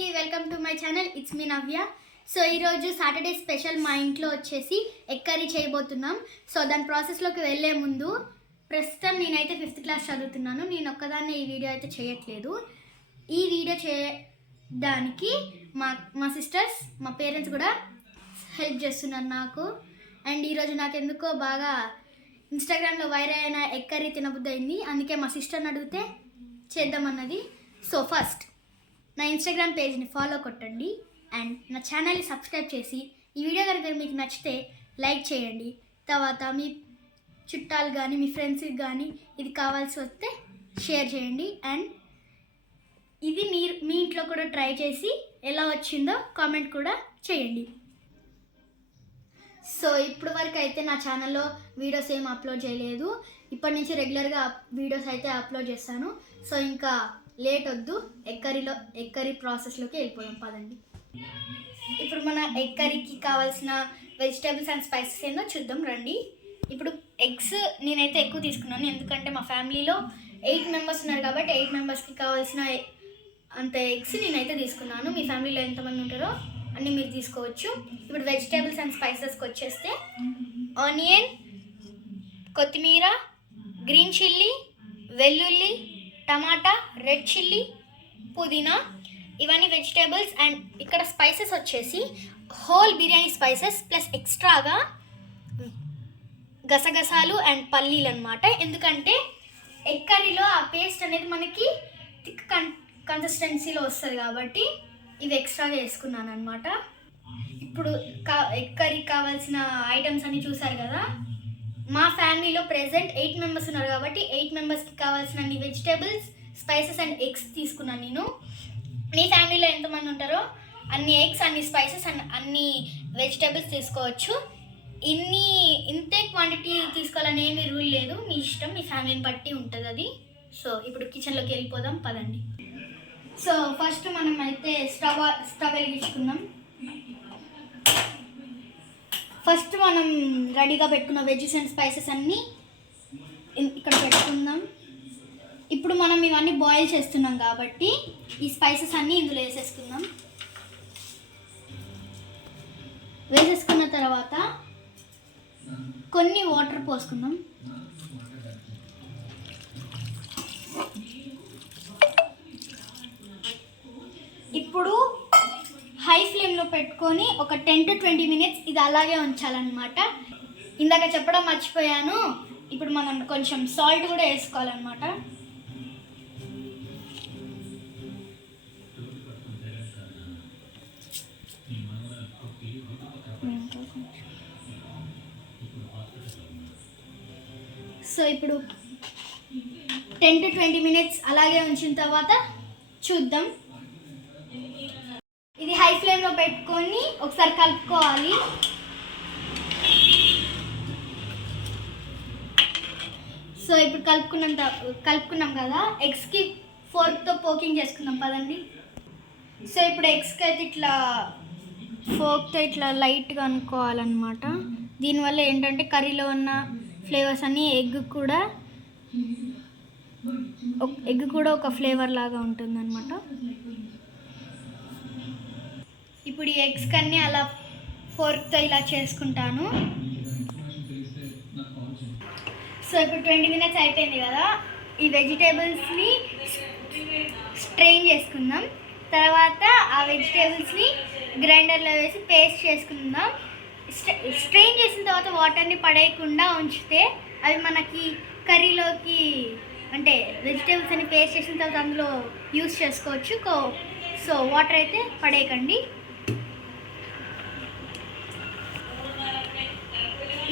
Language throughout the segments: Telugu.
అందరికీ welcome to my channel. It's me Navya. So ఈరోజు సాటర్డే స్పెషల్ మా ఇంట్లో వచ్చేసి ఎగ్ కర్రీ చేయబోతున్నాం. సో దాని ప్రాసెస్లోకి వెళ్ళే ముందు ప్రస్తుతం నేనైతే 5th క్లాస్ చదువుతున్నాను. నేను ఒక్కదాన్ని ఈ వీడియో అయితే చేయట్లేదు. ఈ వీడియో చేయడానికి మా సిస్టర్స్, మా పేరెంట్స్ కూడా హెల్ప్ చేస్తున్నారు నాకు. అండ్ ఈరోజు నాకు ఎందుకో బాగా ఇన్స్టాగ్రామ్లో వైరల్ అయిన ఎగ్ కర్రీ తినబుద్ధి అయింది. అందుకే మా సిస్టర్ని అడిగితే చేద్దామన్నది. సో ఫస్ట్ నా ఇన్స్టాగ్రామ్ పేజ్ని ఫాలో కొట్టండి అండ్ నా ఛానల్ని సబ్స్క్రైబ్ చేసి ఈ వీడియో కనుక మీకు నచ్చితే లైక్ చేయండి. తర్వాత మీ చుట్టాలు కానీ మీ ఫ్రెండ్స్కి కానీ ఇది కావాల్సి వస్తే షేర్ చేయండి. అండ్ ఇది మీ ఇంట్లో కూడా ట్రై చేసి ఎలా వచ్చిందో కామెంట్ కూడా చేయండి. సో ఇప్పుడు వరకు అయితే నా ఛానల్లో వీడియోస్ ఏం అప్లోడ్ చేయలేదు. ఇప్పటి నుంచి రెగ్యులర్గా వీడియోస్ అయితే అప్లోడ్ చేస్తాను. సో ఇంకా లేట్ వద్దు, ఎగ్ కర్రీ ప్రాసెస్లోకి వెళ్ళిపోదాం పదండి. ఇప్పుడు మన ఎగ్ కర్రీకి కావాల్సిన వెజిటేబుల్స్ అండ్ స్పైసెస్ ఏందో చూద్దాం రండి. ఇప్పుడు ఎగ్స్ నేనైతే ఎక్కువ తీసుకున్నాను, ఎందుకంటే మా ఫ్యామిలీలో 8 మెంబర్స్ ఉన్నారు కాబట్టి 8 మెంబర్స్కి కావాల్సిన అంత ఎగ్స్ నేనైతే తీసుకున్నాను. మీ ఫ్యామిలీలో ఎంతమంది ఉంటారో అన్నీ మీరు తీసుకోవచ్చు. ఇప్పుడు వెజిటేబుల్స్ అండ్ స్పైసెస్కి వచ్చేస్తే ఆనియన్, కొత్తిమీర, గ్రీన్ చిల్లీ, వెల్లుల్లి, టమాటా, రెడ్ చిల్లీ, పుదీనా, ఇవన్నీ వెజిటేబుల్స్. అండ్ ఇక్కడ స్పైసెస్ వచ్చేసి హోల్ బిర్యానీ స్పైసెస్ ప్లస్ ఎక్స్ట్రాగా గసగసాలు అండ్ పల్లీలు అనమాట. ఎందుకంటే ఎగ్ కర్రీలో ఆ పేస్ట్ అనేది మనకి థిక్ కన్సిస్టెన్సీలో వస్తుంది కాబట్టి ఇవి ఎక్స్ట్రాగా వేసుకున్నాను అనమాట. ఇప్పుడు ఎగ్ కర్రీ కావాల్సిన ఐటమ్స్ అన్నీ చూసారు కదా. మా ఫ్యామిలీలో ప్రెజెంట్ 8 మెంబర్స్ ఉన్నారు కాబట్టి 8 మెంబర్స్కి కావాల్సిన అన్ని వెజిటేబుల్స్, స్పైసెస్ అండ్ ఎగ్స్ తీసుకున్నాను నేను. మీ ఫ్యామిలీలో ఎంతమంది ఉంటారో అన్ని ఎగ్స్, అన్ని స్పైసెస్ అండ్ అన్ని వెజిటేబుల్స్ తీసుకోవచ్చు. ఇంతే క్వాంటిటీ తీసుకోవాలని ఏమీ రూల్ లేదు, మీ ఇష్టం, మీ ఫ్యామిలీని బట్టి ఉంటుంది అది. సో ఇప్పుడు కిచెన్లోకి వెళ్ళిపోదాం పదండి. సో ఫస్ట్ మనం అయితే స్టవ్ వెలిగించుకుందాం. ఫస్ట్ మనం రెడీగా పెట్టుకున్న వెజ్జెస్ అండ్ స్పైసెస్ అన్నీ ఇక్కడ పెట్టుకుందాం. ఇప్పుడు మనం ఇవన్నీ బాయిల్ చేస్తున్నాం కాబట్టి ఈ స్పైసెస్ అన్నీ ఇందులో వేసేసుకుందాం. వేసేసుకున్న తర్వాత కొన్ని వాటర్ పోసుకుందాం. ఇప్పుడు హై ఫ్లేమ్లో పెట్టుకొని ఒక 10 to 20 minutes ఇది అలాగే ఉంచాలన్నమాట. ఇందాక చెప్పడం మర్చిపోయాను, ఇప్పుడు మనం కొంచెం సాల్ట్ కూడా వేసుకోవాలన్నమాట. సో ఇప్పుడు 10 to 20 minutes అలాగే ఉంచిన తర్వాత చూద్దాం. ఇది హై ఫ్లేమ్లో పెట్టుకొని ఒకసారి కలుపుకోవాలి. సో ఇప్పుడు కలుపుకున్నాం కదా. ఎగ్స్కి ఫోర్క్తో పోకింగ్ చేసుకుందాం పదండి. సో ఇప్పుడు ఎగ్స్కి అయితే ఇట్లా ఫోర్క్తో ఇట్లా లైట్గా అనుకోవాలన్నమాట. దీనివల్ల ఏంటంటే కర్రీలో ఉన్న ఫ్లేవర్స్ అన్నీ ఎగ్ కూడా ఒక ఫ్లేవర్ లాగా ఉంటుందన్నమాట. ఇప్పుడు ఈ ఎగ్స్ కన్నీ అలా ఫోర్క్తో ఇలా చేసుకుంటాను. సో ఇప్పుడు 20 minutes అయిపోయింది కదా. ఈ వెజిటేబుల్స్ని స్ట్రెయిన్ చేసుకుందాం. తర్వాత ఆ వెజిటేబుల్స్ని గ్రైండర్లో వేసి పేస్ట్ చేసుకుందాం. స్ట్రెయిన్ చేసిన తర్వాత వాటర్ని పడేయకుండా ఉంచితే అవి మనకి కర్రీలోకి, అంటే వెజిటేబుల్స్ అని పేస్ట్ చేసిన తర్వాత అందులో యూస్ చేసుకోవచ్చు. సో వాటర్ అయితే పడేయకండి.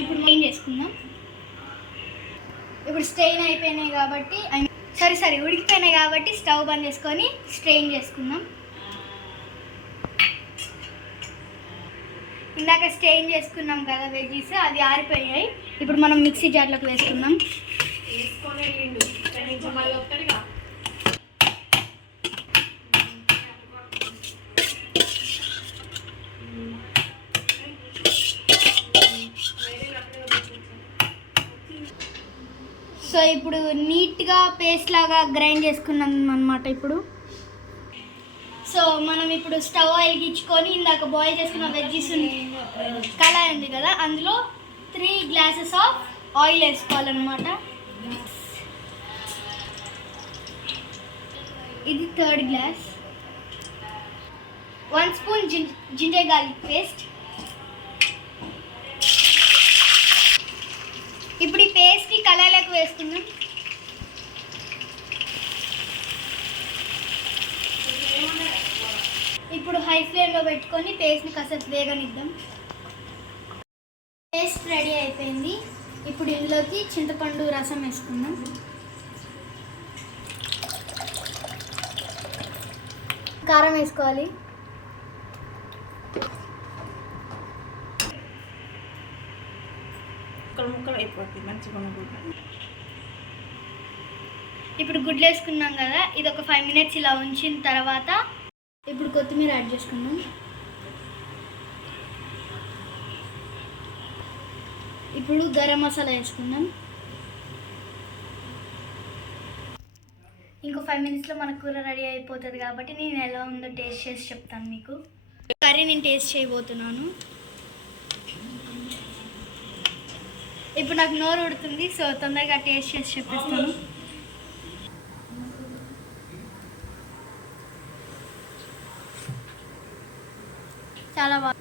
ఇప్పుడు స్ట్రెయిన్ చేసుకుందాం. ఇప్పుడు స్ట్రెయిన్ అయిపోయినాయి కాబట్టి ఉడికిపోయినాయి కాబట్టి స్టవ్ బంద్ చేసుకొని స్ట్రెయిన్ చేసుకుందాం. ఇందాక స్ట్రెయిన్ చేసుకున్నాం కదా వెజ్జీస్, అవి ఆరిపోయాయి. ఇప్పుడు మనం మిక్సీ జార్లోకి వేసుకుందాం. సో ఇప్పుడు నీట్గా పేస్ట్ లాగా గ్రైండ్ చేసుకున్నాం అన్నమాట. ఇప్పుడు సో మనం ఇప్పుడు స్టవ్ వెలిగించుకొని ఇందాక బాయిల్ చేసుకున్న వెజ్జీస్ కళాయి ఉంది కదా, అందులో 3 గ్లాసెస్ ఆఫ్ ఆయిల్ వేసుకోవాలన్నమాట. ఇది 3rd glass. 1 spoon ginger garlic paste. ఇప్పుడు ఈ పేస్ట్ని కళాయిలోకి వేసుకుందాం. ఇప్పుడు హై ఫ్లేమ్లో పెట్టుకొని పేస్ట్ని కాసేపు వేగనిద్దాం. పేస్ట్ రెడీ అయిపోయింది. ఇప్పుడు ఇందులోకి చింతపండు రసం వేసుకుందాం. కారం వేసుకోవాలి. ఇప్పుడు గుడ్లు వేసుకున్నాం కదా, ఇది ఒక 5 మినిట్స్ ఇలా ఉంచిన తర్వాత ఇప్పుడు కొత్తిమీర యాడ్ చేసుకుందాం. ఇప్పుడు గరం మసాలా వేసుకుందాం. ఇంకో 5 మినిట్స్లో మన కూర రెడీ అయిపోతుంది కాబట్టి నేను ఎలా ఉందో టేస్ట్ చేసి చెప్తాను మీకు. కర్రీ నేను టేస్ట్ చేయబోతున్నాను. ఇప్పుడు నాకు నోరు ఉడుతుంది, సో తొందరగా టేస్ట్ చేసి చెప్పేస్తాను. చాలా బాగా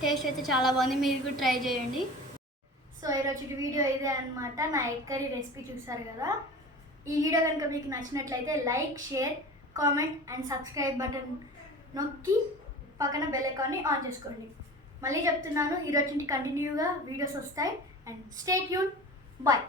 టేస్ట్ అయితే చాలా బాగుంది, మీరు కూడా ట్రై చేయండి. సో ఈరోజు వీడియో ఇదే అనమాట. నా ఎగ్ కర్రీ రెసిపీ చూసారు కదా. ఈ వీడియో కనుక మీకు నచ్చినట్లయితే like, share, comment and subscribe button నొక్కి పక్కన బెల్ ఐకాన్ని ఆన్ చేసుకోండి. మళ్ళీ చెప్తున్నాను, ఈరోజు కంటిన్యూగా వీడియోస్ వస్తాయి. And stay tune. బాయ్.